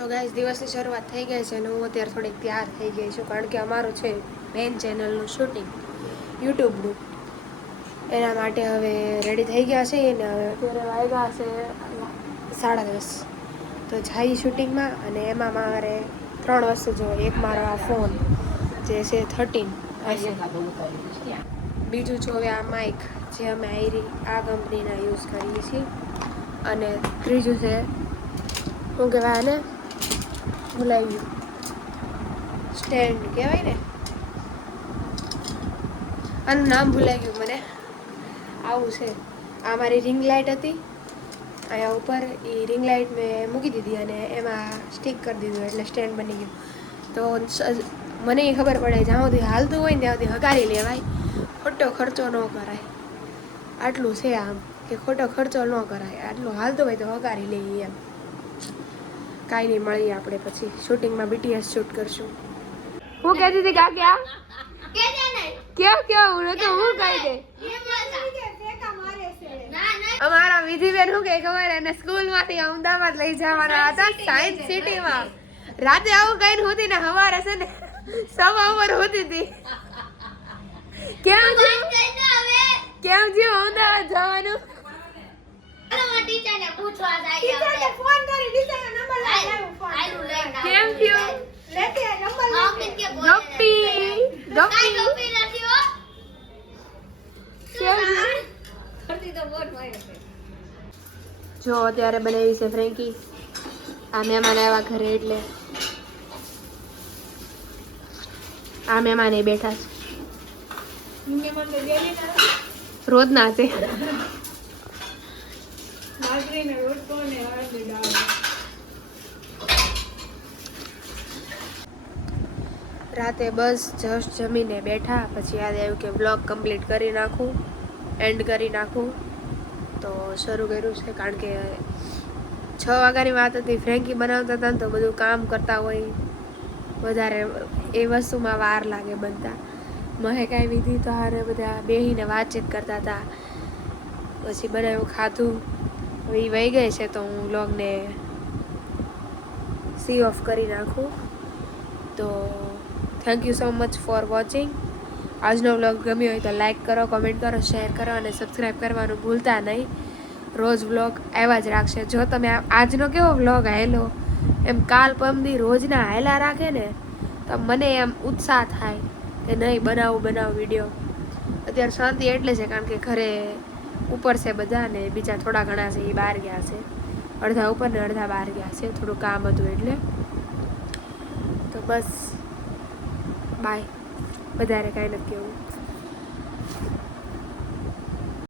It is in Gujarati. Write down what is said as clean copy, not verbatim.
તો ગાઈસ દિવસની શરૂઆત થઈ ગઈ છે અને હું અત્યારે થોડીક તૈયાર થઈ ગઈ છું કારણ કે અમારું છે મેન ચેનલનું શૂટિંગ યુટ્યુબનું. એના માટે હવે રેડી થઈ ગયા છે અને હવે અત્યારે વાગ્યા છે 10:30. તો જઈ શૂટિંગમાં અને એમાં મારે 3 વસ્તુ જોઈએ. એક મારો આ ફોન જે છે 13 હશે, બીજું જોવે આ માઇક જે અમે આ કંપનીના યુઝ કરીએ છીએ, અને ત્રીજું છે શું કહેવાય ને ભૂલાઈ ગયું, સ્ટેન્ડ કહેવાય ને, આનું નામ ભૂલાઈ ગયું મને. આવું છે. આ મારી રિંગ લાઇટ હતી અહીંયા ઉપર, એ રિંગ લાઇટ મેં મૂકી દીધી અને એમાં સ્ટિક કરી દીધું એટલે સ્ટેન્ડ બની ગયું. તો મને એ ખબર પડે જ્યાં સુધી હાલતું હોય ને ત્યાં સુધી હકારી લેવાય, ખોટો ખર્ચો ન કરાય. આટલું છે આમ કે ખોટો ખર્ચો ન કરાય, આટલું હાલતું હોય તો હકારી લઈએ એમ. કાંઈ નહીં, મળીએ આપણે પછી શૂટિંગમાં. BTS શૂટ કરશું. હું કહેતી હતી કાક્યા ક્યાં હું તો હું કહી દે અમારા વિધિબેન શું કે ખબર, એને સ્કૂલમાંથી અમદાવાદ લઈ જવાના હતા સાયન્સ સિટીમાં. રાતે આવું કઈને હોતી ને સવારે છે ને 1:15 હોતી હતી. કેમ થયું અમદાવાદ જવાનું? કેમ થયું? જો અત્યારે બનાવી છે ફ્રેન્કી. આ મહેમાન આવ્યા ઘરે એટલે આ મહેમાન એ બેઠા છે. રોજના છે. રાતે બસ જસ્ટ જમીને બેઠા, પછી યાદ આવ્યું કે બ્લોગ કમ્પ્લીટ કરી નાખું, એન્ડ કરી નાખું. તો શરૂ કર્યું છે કારણ કે 6 વાગ્યાની વાત હતી. ફ્રેન્કી બનાવતા હતા ને તો બધું કામ કરતા હોય વધારે, એ વસ્તુમાં વાર લાગે બનતા. મહેક આવી હતી તો હારે બધા બેસીને વાતચીત કરતા હતા. પછી બનાવ્યું, ખાધું. હવે એ વહી ગઈ છે તો હું વ્લોગને સી ઓફ કરી નાખું. તો thank you so much for watching. આજનો વ્લોગ ગમ્યો હોય તો લાઈક કરો, કમેન્ટ કરો, શેર કરો અને સબસ્ક્રાઈબ કરવાનું ભૂલતા નહીં. રોજ વ્લોગ આવ્યા જ રાખશે. જો તમે આજનો કેવો વ્લોગ હાલ્યો એમ કાલ પરમદી રોજના હાલ્યા રાખે ને તો મને એમ ઉત્સાહ થાય કે નહીં બનાવું વિડીયો. અત્યારે શાંતિ એટલે છે કારણ કે ઘરે ઉપર છે બધા ને બીજા થોડા ઘણા છે એ બહાર ગયા છે. અડધા ઉપર ને અડધા બહાર ગયા છે, થોડું કામ હતું એટલે. તો બસ બાય, વધારે કાંઈ નથી કહેવું.